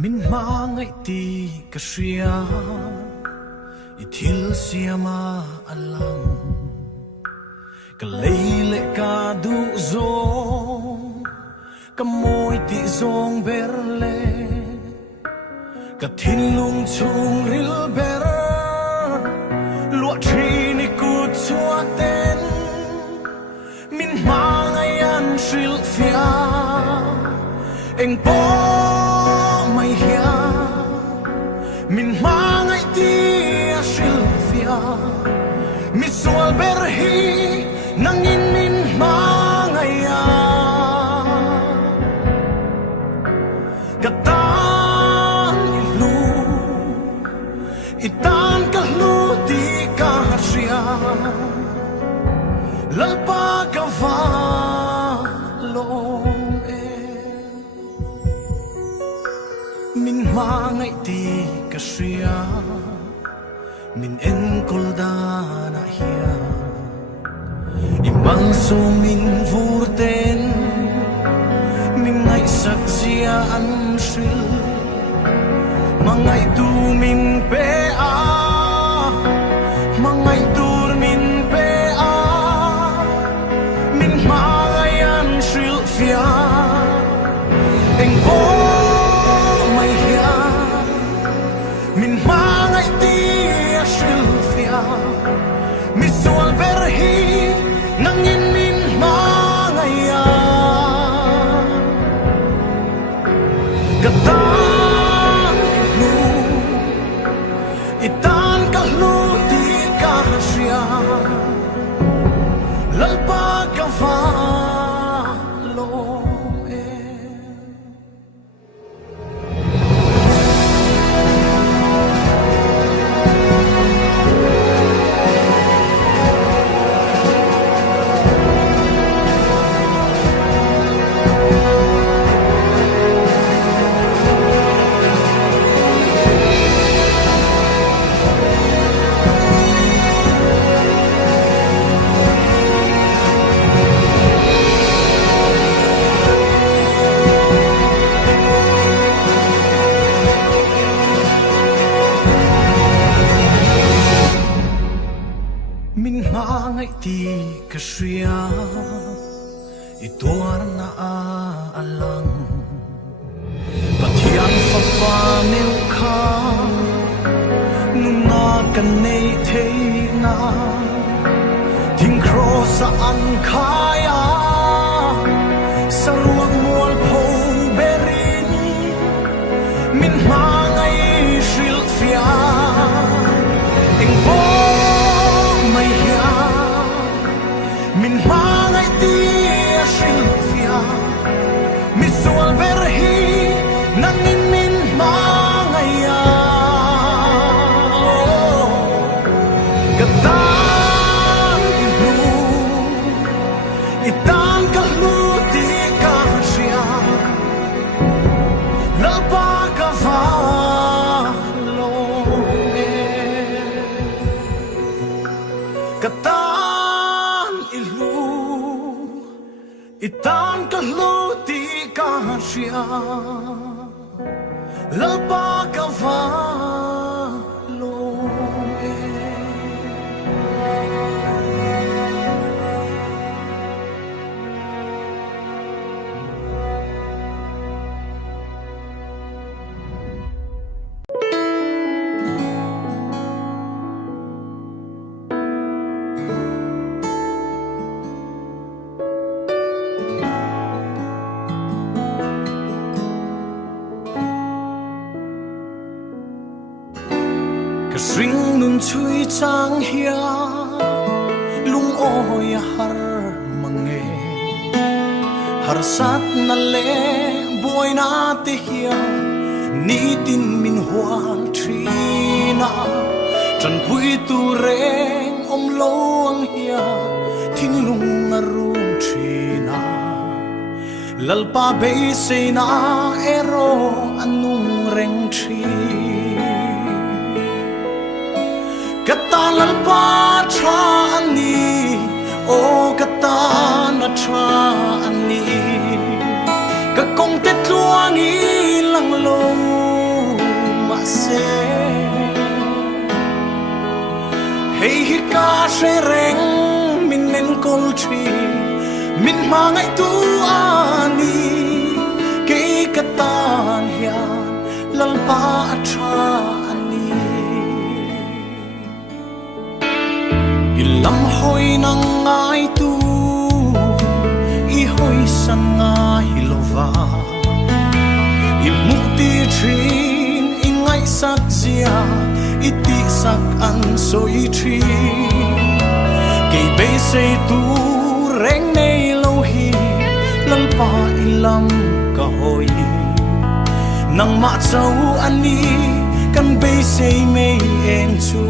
min ma ngai ti ka ria I thil siama alang ka leile ka du zong ka moi ti zong berle ka thin lung chung ril ber lua thi ni ku chua ten min ma ngai an shil fia eng po mai hia min ma ngai ti a shil fia mi sual ber hi nangin min ma ngai a katan ilu itan ka lu ti ka ria lalpa ka va long min ma ngai ti ka ria min en kol da na hia imang so min vurten min ngai sak zia an shil mangai tu min pe a mangai tur min pe a min ma ngai an shil fia eng po mai hia min ma ngai ti a shil fia mi sual ber hi nangin min ma ngai a katan lu itan ka lu ti ka ria lalpa ka va lo min ma ngai ti ka ria I tuar na a alang pathian fa pa neu kha nu na kan nei thei na thing cross an khaya saruang mual pho berin min ma ngai shil fia eng po mai hia min ma ngai ti a shil fia mi sual ber hi nangin min ma ngai a katan lu itan ka lu ti ka ria lalpa ka va katan ilu itan ka lu ti ka ria lalpa ka va lo ring nun chui chang hia lung oi har mange har sat na le boy na te hia ni tin min hual trina chan pui tu reng om lo ang hia thin lung arun trina lalpa be se na ero anung reng tri kata lalpa tra ani o kata na tra ani ka kong te tuang i lang lo se hey hi ka she reng min nen kol tri min ma ngai tu ani ke katan hian lal pa atha ani ilam hoi nang ngai tu i hoi san ngai lova i muti trin i ngai sak zia i ti sak an so i tri ke be se tu reng nei lo hi lal pa ilam ka hoi nang ma chau ani kan be se me en chu